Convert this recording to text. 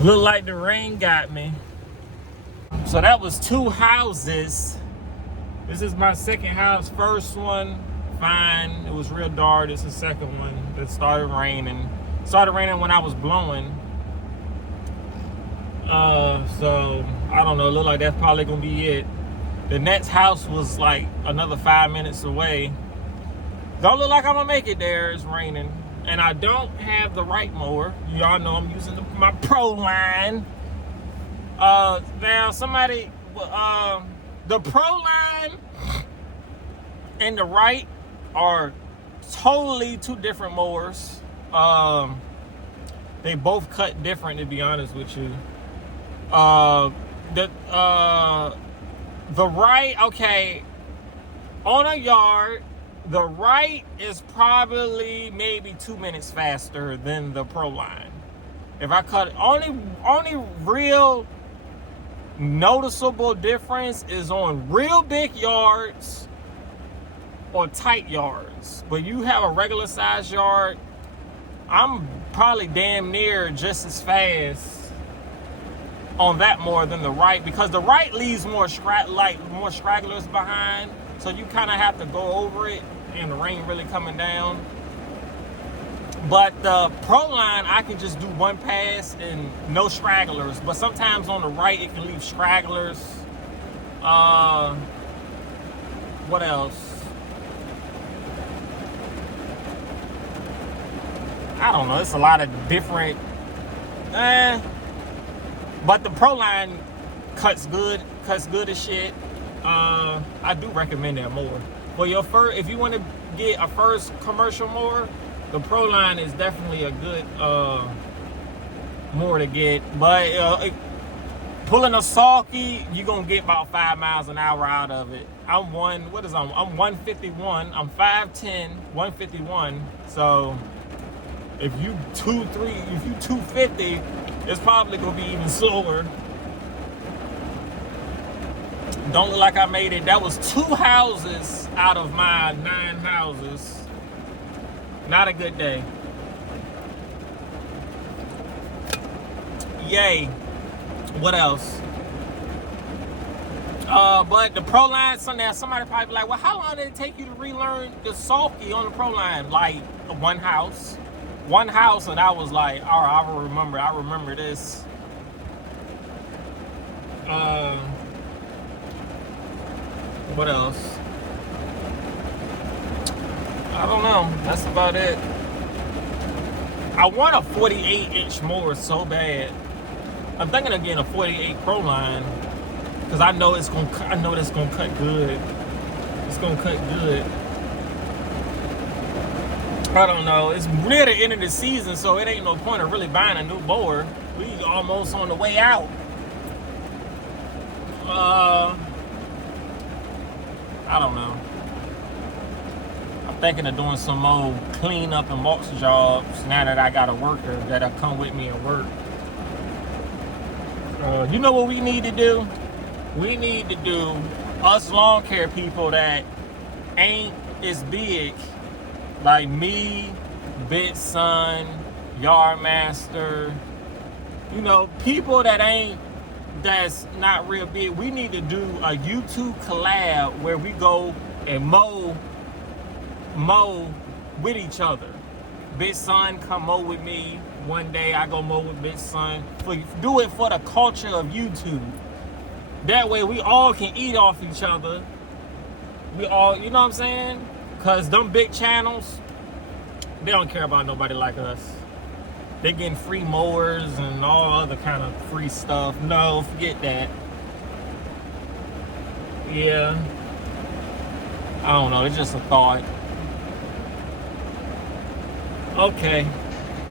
Look like the rain got me. So that was 2 houses. This is my second house. First one, fine. It was real dark. This is the second one that started raining. Started raining when I was blowing. So I don't know. It looked like that's probably gonna be it. The next house was like another 5 minutes away. Don't look like I'm gonna make it there. It's raining. And I don't have the Wright mower. Y'all know I'm using my proline. Now somebody, the proline and the Wright are totally 2 different mowers. They both cut different, to be honest with you. The Wright, okay, on a yard, the Wright is probably maybe 2 minutes faster than the proline. If I cut, only real noticeable difference is on real big yards or tight yards. But you have a regular size yard, I'm probably damn near just as fast on that more than the Wright, because the Wright leaves more stragglers behind, so you kind of have to go over it and the rain really coming down. But the proline, I can just do one pass and no stragglers. But sometimes on the Wright, it can leave stragglers. What else? I don't know. It's a lot of different. But the proline cuts good as shit. I do recommend that mower. For your first, if you want to get a first commercial mower, the proline is definitely a good mower to get. But pulling a sulky, you're gonna get about 5 miles an hour out of it. I'm 151. I'm 5'10", 151. So if you 250, it's probably gonna be even slower. Don't look like I made it. That was 2 houses out of my 9 houses. Not a good day. Yay. What else? But the proline, somebody probably be like, well, how long did it take you to relearn the sulky on the proline? Like one house, and I was like, all right, I remember this. What else? I don't know. That's about it. I want a 48-inch mower so bad. I'm thinking of getting a 48 proline because I know it's gonna cut good. It's gonna cut good. I don't know. It's near the end of the season, so it ain't no point of really buying a new mower. We almost on the way out. I don't know. I'm thinking of doing some more clean up and mulch jobs now that I got a worker that'll come with me and work. You know what we need to do? We need to do, us lawn care people that ain't as big, like me, Bit Son, Yard Master, you know, people that's not real big. We need to do a YouTube collab where we go and mow with each other. Bit Son come mow with me one day. I go mow with Bit Son. Do it for the culture of YouTube. That way we all can eat off each other. We all, you know what I'm saying? Cause them big channels, they don't care about nobody like us. They getting free mowers and all other kind of free stuff. No, forget that. Yeah. I don't know, it's just a thought. Okay.